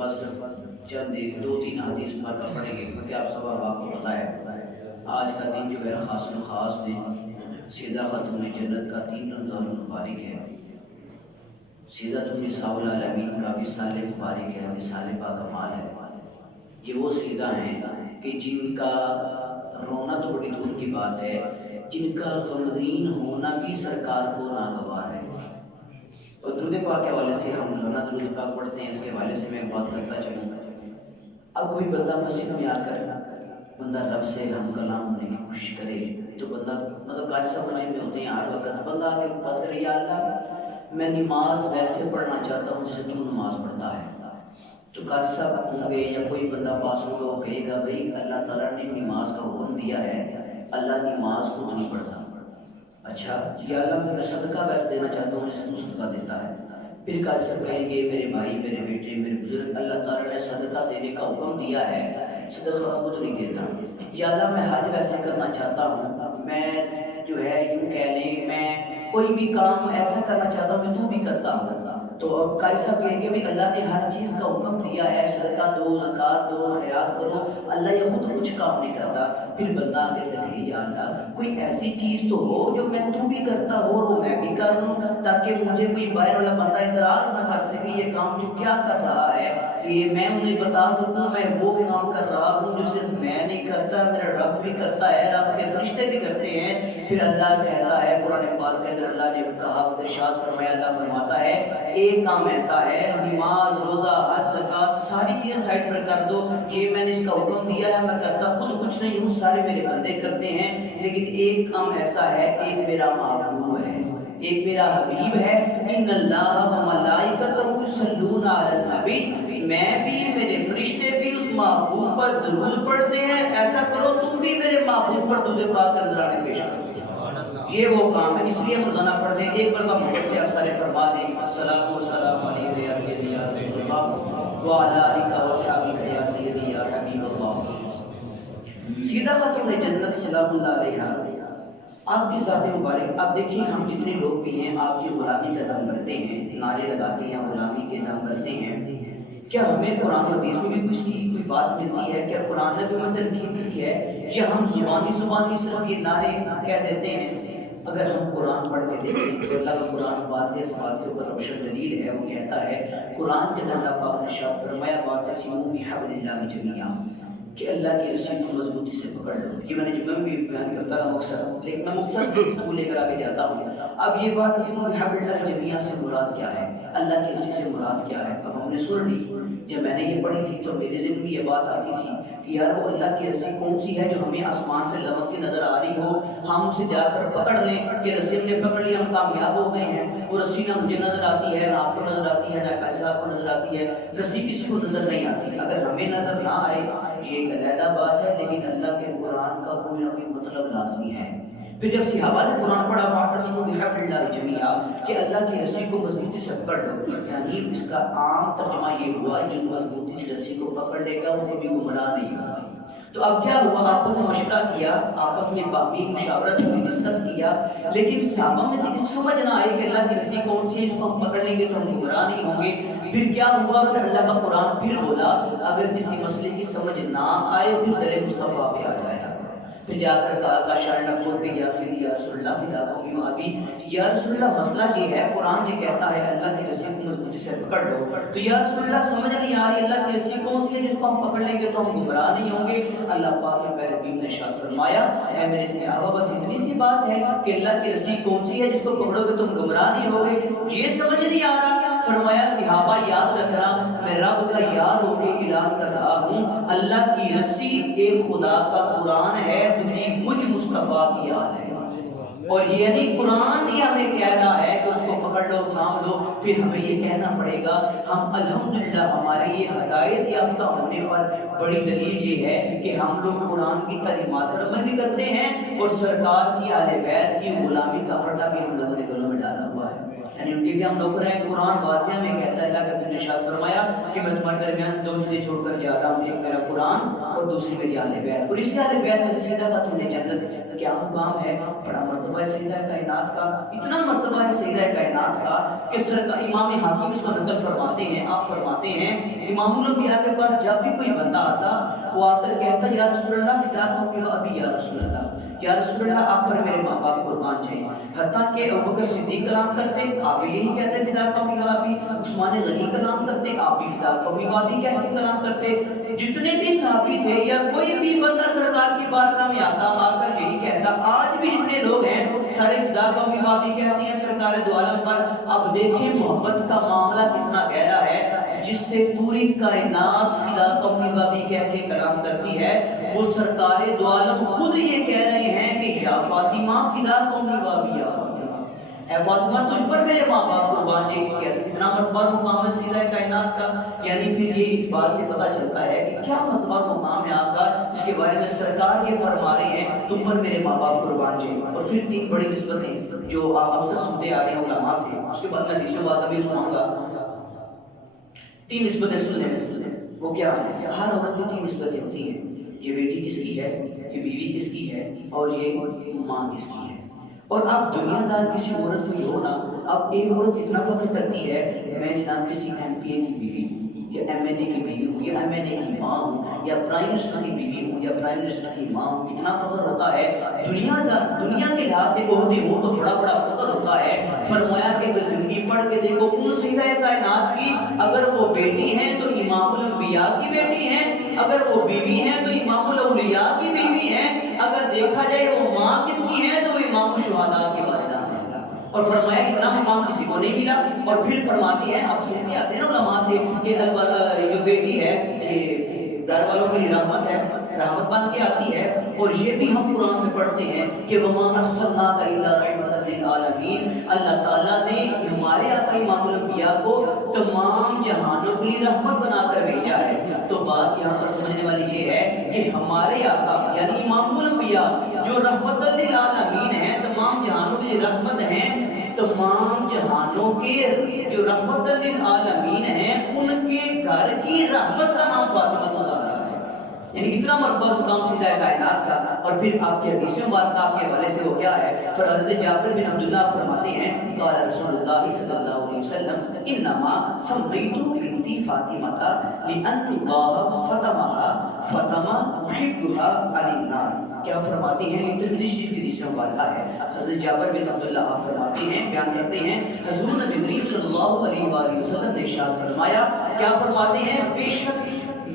بس چند دو تین حدیث پر پڑھیں گے کیونکہ آپ سب آپ کو پتہ ہے آج کا دن جو ہے خاص و خاص دن سیدہ خاتون جنت کا 3 رمضان مبارک ہے. سیدہ نساء العالمین کا بھی سال مبارک ہے، مثال باکمال ہے. یہ وہ سیدہ ہیں کہ جن کا رونا تو بڑی دور کی بات ہے، جن کا غمگین ہونا بھی سرکار کو ناگوار ہے. اور درود پاک کے حوالے سے ہم روزانہ درود پاک پڑھتے ہیں، اس کے حوالے سے میں ایک بات کرتا چلوں. اب کوئی بندہ مسجد میں آ کر بندہ رب سے ہم کلام ہونے کی کوشش کرے تو بندہ قاری صاحب مسجد میں ہوتے ہیں ہر وقت، بندہ آگے بات کرے یا اللہ میں نماز ویسے پڑھنا چاہتا ہوں جیسے تو نماز پڑھتا ہے. تو قاری صاحب ہوں گے یا کوئی بندہ پاس ہوگا وہ کہے گا بھائی اللہ تعالیٰ نے نماز کا حکم دیا ہے، اللہ نماز خود نہیں پڑھتا. اچھا یا اللہ میں صدقہ ویسے دینا چاہتا ہوں جیسے تو صدقہ دیتا ہے. پھر قاری صاحب کہیں گے میرے بھائی میرے بیٹے میرے بزرگ اللہ تعالیٰ نے صدقہ دینے کا حکم دیا ہے، صدقہ خود نہیں دیتا. یا اللہ میں حج ویسے کرنا چاہتا ہوں، میں جو ہے یوں کہہ لیں میں کوئی بھی کام ایسا کرنا چاہتا ہوں کہ تو بھی کرتا ہوں. تو اب قاری صاحب کہیں گے بھی اللہ نے ہر چیز کا حکم دیا ہے، صدقہ دو زکوٰۃ دو خیرات کرو، اللہ یہ خود کچھ کام نہیں کرتا. پھر بندہ آگے سے کہے یا اللہ کوئی ایسی چیز تو ہو جو میں تو بھی کرتا ہو اور میں بھی کر لوں، تاکہ مجھے کوئی باہر والا بندہ اعتراض نہ کر سکے یہ کام تو کیا کر رہا ہے، یہ میں انہیں بتا سکوں میں وہ کام کر رہا ہوں جو صرف میں نہیں کرتا، میرا رب بھی کرتا ہے، رب کے فرشتے بھی کرتے ہیں. پھر اللہ کہتا ہے قرآن پاک کے اندر اللہ نے کہا ارشاد فرمایا، اللہ فرماتا ہے ایک کام ایسا ہے نماز روزہ حج زکوٰۃ ساری چیزیں سائڈ پر کر دو، یہ میں نے اس کا حکم دیا ہے میں کرتا خود کچھ نہیں ہوں، سارے میرے بندے کرتے ہیں، لیکن ایک کام ایسا ہے ایک میرا محبوب ہے ایک میرا حبیب ہے، ان اللہ و ملائکتہ یصلون علی النبی، میں بھی میرے فرشتے بھی اس محبوب پر درود پڑھتے ہیں، ایسا کرو تم بھی میرے محبوب پر درود پاک کر نذرانے پیش کرو. یہ وہ کام ہے، اس لیے ہم روزانہ پڑھتے ہیں. ایک بار کا محبت سے آپ سارے فرما دیں الصلاۃ والسلام علیہ یا سیدی یا رسول اللہ وعلی آلہ وصحبہ یا سیدی یا حبیب اللہ. سیدہ خاتون جنت سلام اللہ علیہا آپ کی ذات مبارک. آپ دیکھیں ہم جتنے لوگ بھی ہیں آپ کی غلامی کا دم بھرتے ہیں، نعرے لگاتے ہیں، غلامی کے دم بھرتے ہیں. کیا ہمیں قرآن و حدیث میں بھی کچھ کی کوئی بات ملتی ہے؟ کیا قرآن نے کوئی تنقید کی ہے یا ہم زبانی صرف یہ نعرے کہہ دیتے ہیں؟ اگر ہم قرآن پڑھ کے دیکھیں تو اللہ کا قرآن واضح اس بات کے اوپر روشن دلیل ہے. وہ کہتا ہے قرآن کے اندر اللہ پاک نے ارشاد فرمایا واعتصموا بحبل اللہ جمیعا، کہ اللہ کی رسی کو مضبوطی سے پکڑ لو. یہ میں نے بھی بیان کرتا تھا مقصد، لیکن میں مقصد کو لے کر آگے جاتا ہوں. اب یہ بات بحبل اللہ جمیعا سے مراد کیا ہے، اللہ کی رسی سے مراد کیا ہے؟ اب ہم نے سن لی. جب میں نے یہ پڑھی تھی تو میرے ذہن میں یہ بات آتی تھی کہ یار وہ اللہ کی رسی کون سی ہے جو ہمیں آسمان سے لمکتی نظر آ رہی ہو، ہم اسے جا کر پکڑ لیں کہ رسی ہم نے پکڑ لی ہم کامیاب ہو گئے ہیں. وہ رسی نہ مجھے نظر آتی ہے نہ آپ کو نظر آتی ہے نہ قاری صاحب کو نظر آتی ہے، رسی کسی کو نظر نہیں آتی. اگر ہمیں نظر نہ آئے یہ ایک علیحدہ بات ہے، لیکن اللہ کے قرآن کا کوئی نہ کوئی مطلب لازمی ہے. پھر جب صحابہ نے قرآن پڑھا واعتصموا بحبل اللہ جمیعا کہ اللہ کی رسی کو مضبوطی سے پکڑ لو، یعنی اس کا عام ترجمہ یہ ہوا جو مضبوطی سے رسی کو پکڑ لے گا وہ کبھی گمراہ نہیں ہوگا. تو اب کیا ہوا، آپس میں مشورہ کیا، آپس میں باہمی مشاورت ہوئی، ڈسکس کیا، لیکن صحابہ میں سے کچھ سمجھ نہ آئے کہ اللہ کی رسی کون سی ہے اس کو ہم پکڑ لیں گے تو ہم گمراہ نہیں ہوں گے. پھر کیا ہوا، پھر اللہ کا قرآن پھر بولا اگر کسی مسئلے کی سمجھ نہ آئے پھر در مصطفیٰ پہ آ جائے. پھر جا کر کہا کا شان نبوت پہ یا سیدی یا رسول اللہ فدا قومی ابھی یا رسول اللہ مسئلہ یہ ہے قرآن یہ کہتا ہے اللہ کی رسی کو مضبوطی سے پکڑ لو، تو یا رسول اللہ سمجھ نہیں آ رہی اللہ کی رسی کون سی ہے جس کو ہم پکڑ لیں گے تو ہم گمراہ نہیں ہوں گے. اللہ پاک نے پیارے حبیب نے ارشاد فرمایا اے میرے صحابہ بس اتنی سی بات ہے کہ اللہ کی رسی کون سی ہے جس کو پکڑو گے تم گمراہ نہیں ہوگے. یہ سمجھ نہیں آ رہا، فرمایا صحابہ یاد رکھنا میں رب کا یار ہو کے اعلان کر رہا ہوں اللہ کی رسی ایک خدا کا قرآن ہے، دوسری مجھ مصطفیٰ کی یاد ہے. اور یہ نہیں قرآن یہ ہمیں کہہ رہا ہے کہ اس کو پکڑ لو تھام لو، پھر ہمیں یہ کہنا پڑے گا. ہم الحمدللہ ہمارے یہ ہدایت یافتہ ہونے پر بڑی دلیل یہ ہے کہ ہم لوگ قرآن کی تعلیمات پر عمل بھی کرتے ہیں اور سرکار کی اہل بیت کی غلامی کا پردہ بھی ہم لوگوں نے گلوں میں ڈالا ہوا ہے، یعنی ان کے بھی ہم لوگ رہے ہیں. قرآن واضح میں کہتا ہے اللہ کا نے ارشاد فرمایا کہ میں تمہارے درمیان دو چیزیں چھوڑ کر جا رہا ہوں، ایک میرا قرآن اور دوسری میری اہل بیت. اور اسی اہل بیت میں سے سیدہ خاتون جنت کیا مقام ہے، بڑا مرتبہ ہے. سیدہ کائنات کا اتنا مرتبہ ہے سیدہ کائنات کا کہ سرکار امام حاکم اس کو نقل فرماتے ہیں، آپ فرماتے ہیں امام الانبیاء کے پاس جب بھی کوئی بندہ آتا وہ آ کر کہتا یا رسول اللہ فداکم ابی یا رسول اللہ، یا رسول اللہ آپ پر میرے ماں باپ قربان جائیں. حتیٰ کہ ابوبکر صدیق کلام کرتے آپ بھی یہی کہتے فداکم ابی، عثمان غنی کلام کرتے آپ بھی فداکم ابی کہہ کے کلام کرتے. جتنے بھی صحابی تھے یا کوئی بھی بندہ سرکار کی بارگاہ میں آتا آ کر یہی کہتا. آج بھی جتنے لوگ ہیں سارے فداکم ابی کہتے ہیں سرکار دو عالم پر. اب دیکھیں محبت کا معاملہ کتنا گہرا ہے جس سے پوری کائنات فداکم ابی کہہ کے کلام کرتی ہے. وہ سرکار دو عالم خود یہ کہہ رہے ہیں کہ یا فاطمہ فداکم ابی، یا فاطمہ اے فاطمہ تجھ پر میرے ماں باپ قربان جائیں. کتنا مرتبہ مقام ہے سیدہ کائنات کا. یعنی پھر یہ اس بات سے پتہ چلتا ہے کہ کیا مرتبہ مقام ہے آپ کا جس کے بارے میں سرکار یہ فرما رہے ہیں تم پر میرے ماں باپ قربان جائیں. اور پھر تین بڑی نسبتیں جو آپ اکثر سنتے آ رہے ہیں علماء سے، اس کے بعد میں دوسری بات ابھی سناؤں گا. تین نسبتیں سننے وہ کیا ہے؟ ہر عورت کو تین نسبتیں ہوتی ہیں. یہ بیٹی کس کی ہے، یہ بیوی کس کی ہے، اور یہ ماں کس کی ہے. اور اب دنیا دار کسی عورت کو یہ ہونا، اب ایک عورت اتنا فخر کرتی ہے میں جناب کسی ایم پی اے کی بیوی یا ایم این اے کی بیوی ہوں یا ایم این اے کی ماں ہوں یا پرائم منسٹر کی بیوی ہوں یا پرائم منسٹر کی ماں ہوں. کتنا فخر ہوتا ہے. دنیا کے لحاظ سے عہدے ہوں تو بڑا بڑا فخر ہوتا ہے. فرمایا کہ زندگی پڑھ کے دیکھو ان سیدہ کائنات کی، اگر وہ بیٹی ہیں تو امام الانبیاء کی بیٹی ہیں، اگر وہ بیوی ہیں تو امام الاولیاء کی بیوی ہیں، اگر دیکھا جائے وہ ماں کس کی ہے تو وہ امام الشہداء کی والدہ ہے. اور فرمایا اتنا مقام کسی کو نہیں ملا. اور پھر فرماتی ہے آپ سنتے آتے ہیں نا علماء سے کہ جو بیٹی ہے یہ گھر والوں کے لیے رحمت ہے، رحمت بن کے آتی ہے. اور یہ بھی ہم قرآن میں پڑھتے ہیں کہ وما ارسلناک الا رحمۃ للعالمین، اللہ تعالیٰ نے ہمارے آقا امام الانبیاء کو تمام جہانوں کے لیے رحمت بنا کر بھیجا ہے. تو بات یہاں پر سمجھنے والی یہ ہے کہ ہمارے آقا یعنی امام الانبیاء جو رحمت للعالمین ہیں، تمام جہانوں کے لیے رحمت ہیں، تمام جہانوں کے جو رحمت للعالمین ہیں ان کے گھر کی رحمت کا نام فاطمہ الزہرا ہے. یعنی اتنا مرتبہ مقام سیدہ کائنات کا. اور پھر آپ کی حدیث مبارکہ کے حوالے سے وہ کیا ہے؟ پھر حضرت جابر بن عبداللہ فرماتے ہیں قال رسول اللہ صلی اللہ علیہ وسلم انما سمیت بنتی فاطمہ لان اللہ فاطمہ محبها علی النار. کیا فرماتے ہیں؟ یہ ترمذی شریف کی حدیث مبارکہ ہے. حضرت جابر بن عبداللہ فرماتے ہیں، بیان کرتے ہیں حضور نبی کریم صلی اللہ علیہ وآلہ وسلم نے ارشاد فرمایا. کیا فرماتے ہیں؟ بے شک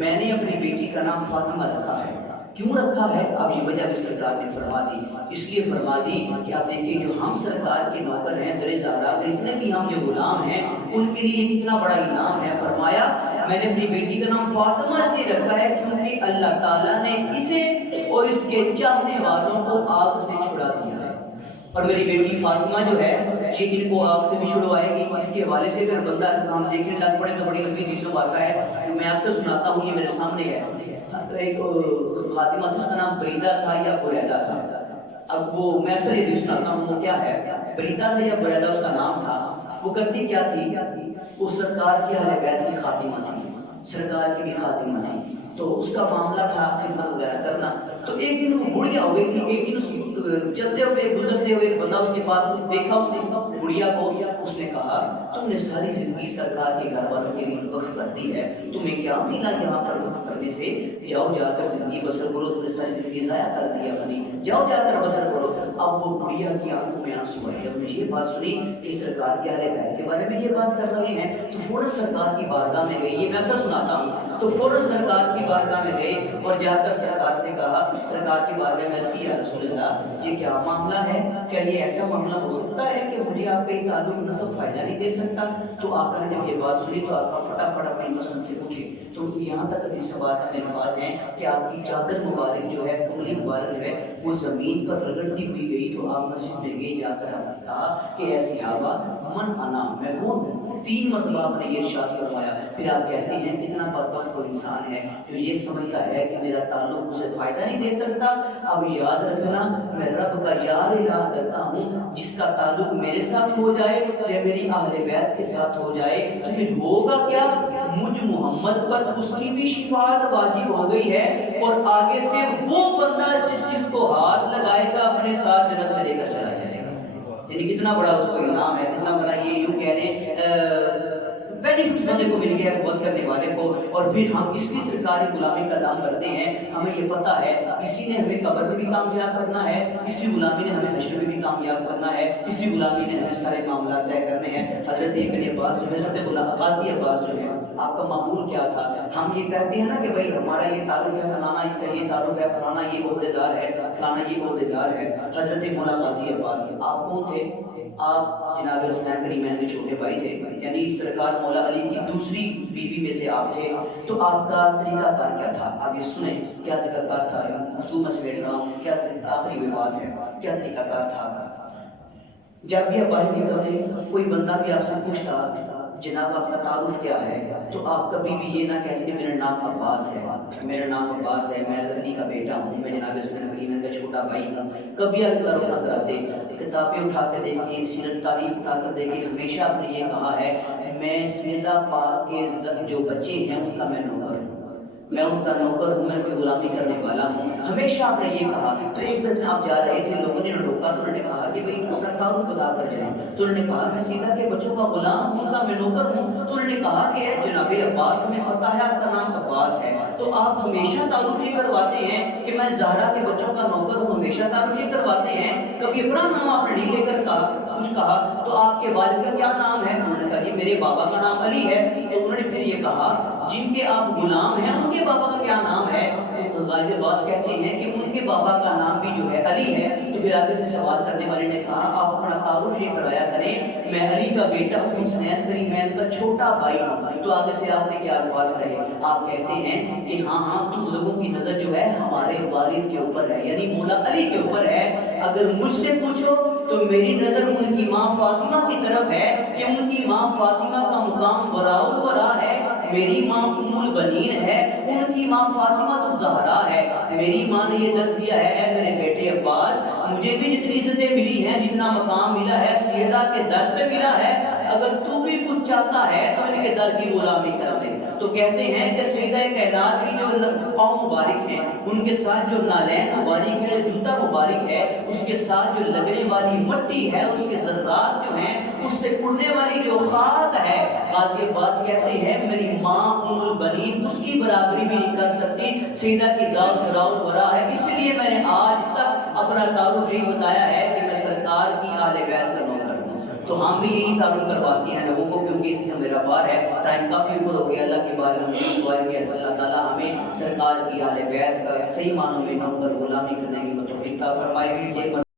میں نے اپنی بیٹی کا نام فاطمہ رکھا ہے. کیوں رکھا ہے؟ اب یہ وجہ بھی سرکار نے فرما دی. اس لیے فرما دی کہ آپ دیکھیں جو ہم سرکار کے نوکر ہیں در زہرا کے اتنے بھی ہم جو غلام ہیں ان کے لیے کتنا بڑا انعام ہے. فرمایا میں نے اپنی بیٹی کا نام فاطمہ اس لیے رکھا ہے کیونکہ اللہ تعالیٰ نے اسے اور اس کے چاہنے والوں کو آگ سے چھڑا دیا ہے. اور میری بیٹی فاطمہ جو ہے یہ ان کو آگ سے بھی چھڑوائے گی. اس کے حوالے سے اگر بندہ ہم دیکھنے لگ پڑے تو بڑی لمبی حدیث مبارکہ ہے. میں اکثر سناتا ہوں، یہ میرے سامنے ہے. ایک خاتمہ اس کا نام بریدہ تھا یا بریدہ تھا. اب وہ میں اکثر یہ سناتا ہوں وہ کیا ہے، بریدہ تھا یا بریدہ اس کا نام تھا. وہ کرتی کیا تھی؟ وہ سرکار کی اہل بیت کی خاتمہ تھی، سرکار کی بھی خاتمہ تھی. تو اس کا معاملہ تھا خدمت وغیرہ کرنا. تو ایک دن وہ بڑھیا ہو گئی تھی. ایک دن چلتے ہوئے گزرتے ہوئے ایک بندہ اس کے پاس دیکھا، اس نے بڑھیا کو، اس نے کہا تم نے ساری زندگی سرکار کے گھر والوں کے لیے وقت کر دی ہے، تمہیں کیا ملا یہاں پر وقت کرنے سے؟ جاؤ جا کر زندگی بسر کرو، تم نے ساری زندگی ضائع کر دی اپنی، جاؤ جا کر بسر کرو. اب وہ بڑھیا کی آنکھوں میں آنسو آئے. جب نے یہ بات سنی کہ سرکار کے اہل بیت کے بارے میں یہ بات کر رہے ہیں تو فوراً سرکار کی بارگاہ میں گئی. یہ میں اکثر سناتا ہوں. تو فوراً سرکار کی بارگاہ میں گئے اور جا کر سرکار سے کہا، سرکار کی بارگاہ میں عرض کی یا رسول اللہ یہ کیا معاملہ ہے؟ کیا یہ ایسا معاملہ ہو سکتا ہے کہ مجھے آپ کا یہ تعلق نسب فائدہ نہیں دے سکتا؟ تو آقا نے جب یہ بات سنی تو آقا فٹافٹ اپنی پسند سے اٹھے. تو یہاں تک اس بات میں بات ہے کہ آپ کی چادر مبارک جو ہے، کملی مبارک جو ہے، وہ زمین پر رگڑتی ہوئی گئی. تو آپ مسجد میں گئے، جا کر آپ نے کہا کہ اے صحابہ من انا، میں کون ہوں؟ 3 مرتبہ آپ نے یہ ارشاد فرمایا. پھر آپ کہتے ہیں کتنا بدبخت وہ انسان ہے جو یہ سمجھتا ہے کہ میرا تعلق اسے فائدہ نہیں دے سکتا. اب یاد رکھنا میں رب کا یار اعلان کرتا ہوں جس کا تعلق میرے ساتھ ہو جائے یا میری اہل بیت کے ساتھ ہو جائے تو پھر ہوگا کیا؟ مجھ محمد پر اس کی بھی شفاعت واجب ہو گئی ہے اور آگے سے وہ بندہ جس کو ہاتھ لگائے گا اپنے ساتھ جنت میں لے کر چلا جائے گا. یعنی کتنا بڑا اس کو انعام ہے، کتنا بڑا یہ یوں کہہ لیں بینیفٹس بندے کو مل گیا حکومت کرنے والے کو. اور پھر ہم اس کی سرکاری غلامی کا دام کرتے ہیں. ہمیں یہ پتہ ہے اسی نے ہمیں قبر میں بھی کامیاب کرنا ہے، اسی غلامی نے ہمیں حشر میں بھی کامیاب کرنا ہے، اسی غلامی نے ہمیں سارے معاملات طے کرنے ہیں. حضرت ابن عباس حضرت غازی عباس جو ہے آپ کا معمول کیا تھا؟ ہم یہ کہتے ہیں نا کہ بھائی ہمارا یہ تعارف ہے فلانا، یہ تعارف ہے فلانا، یہ عہدیدار ہے فلانا، یہ عہدیدار ہے. حضرت مولا غازی عباس آپ کون تھے؟ آپ جناب حسنین کریمین کے چھوٹے بھائی تھے، یعنی سرکار مولا علی کی دوسری بیوی میں سے آپ تھے. تو آپ کا طریقہ کار کیا تھا؟ آپ یہ سنیں کیا طریقہ کار تھا. گفتگو میں سمیٹ رہا ہوں، کیا آخری میں بات ہے، کیا طریقہ کار تھا آپ کا؟ جب بھی آپ باہر نکلتے کوئی بندہ بھی آپ سے پوچھتا جناب آپ کا تعارف کیا ہے، تو آپ کبھی بھی یہ نہ کہتے میرا نام عباس ہے، میرا نام عباس ہے، میں علی کا بیٹا ہوں، میں جناب حسین کریمین کا چھوٹا بھائی ہوں. کبھی آپ تعارف نہ کراتے. کتابیں اٹھا کے دیکھیں، سیرت تاریخ اٹھا کر دیکھیں، ہمیشہ آپ نے یہ کہا ہے میں سیدہ پاک کے جو بچے ہیں ان کا میں نوکر ہوں، میں ان کا نوکر ہوں، میں ان کی غلامی کرنے والا ہوں. ہمیشہ آپ نے یہ کہا. تو ایک دن آپ جا رہے تھے، لوگوں نے روکا تو انہوں نے کہا کہ بھائی اپنا تعارف بتا کر جائیں. تو انہوں نے کہا میں سیدہ کے بچوں کا غلام ہوں، ان کا میں نوکر ہوں. تو انہوں نے کہا کہ جناب عباس ہمیں پتہ ہے آپ کا نام عباس ہے، تو آپ ہمیشہ تعارف یہ کرواتے ہیں کہ میں زہرا کے بچوں کا نوکر ہوں، ہمیشہ تعارف یہ کرواتے ہیں، کبھی اپنا نام آپ نے نہیں لے کر کچھ کہا. تو آپ کے والد کا کیا نام ہے؟ انہوں نے کہا جی میرے بابا کا نام علی ہے. تو انہوں نے پھر یہ کہا جن کے آپ غلام ہیں ان کے بابا کا کیا نام ہے؟ غازی عباس کہتے ہیں کہ ان کے بابا کا نام بھی جو ہے علی ہے. تو پھر آگے سے سوال کرنے والے نے کہا آپ اپنا تعارف یہ کرایا کریں میں علی کا بیٹا ہوں، حسین کریمین کا چھوٹا بھائی ہوں. تو آگے سے آپ نے کیا الفاظ کہے؟ آپ کہتے ہیں کہ ہاں تم لوگوں کی نظر جو ہے ہمارے والد کے اوپر ہے، یعنی مولا علی کے اوپر ہے. اگر مجھ سے پوچھو تو میری نظر ان کی ماں فاطمہ کی طرف ہے کہ ان کی ماں فاطمہ کا مقام وراء الورا ہے. میری ماں ام البنین ہے، ان کی ماں فاطمہ تو زہرا ہے. میری ماں نے یہ دس دیا ہے اے میرے بیٹے عباس مجھے بھی جتنی عزتیں ملی ہیں، جتنا مقام ملا ہے سیدہ کے در سے ملا ہے. اگر تو بھی کچھ چاہتا ہے تو ان کے در کی غلامی کر لے. تو کہتے ہیں کہ سیدہ کائنات کی جو پاؤں مبارک ہیں ان کے ساتھ جو نالین مبارک ہے، جو جوتا مبارک ہے، اس کے ساتھ جو لگنے والی مٹی ہے، اس کے ذرات جو ہیں، اس سے اڑنے والی جو خاک ہے، غازی عباس کہتے ہیں میری ماں ام البنین اس کی برابری بھی نہیں کر سکتی. سیدہ کی ذات وراء الورا ہے. اس لیے میں نے آج تک اپنا تعارف یہ بتایا ہے کہ میں سرکار کی اہل بیت کا نوکر ہوں. تو ہم بھی یہی تعارف کرواتے ہیں لوگوں کو، کیونکہ اس سے میرا بار ہے، ٹائم کافی اوپر ہو گیا. اللہ کی بات ہم یہ دعا کہ اللہ تعالیٰ ہمیں سرکار کی اہل بیت کا صحیح معنوں میں نوکر غلامی کرنے کی توفیق عطا فرمائے.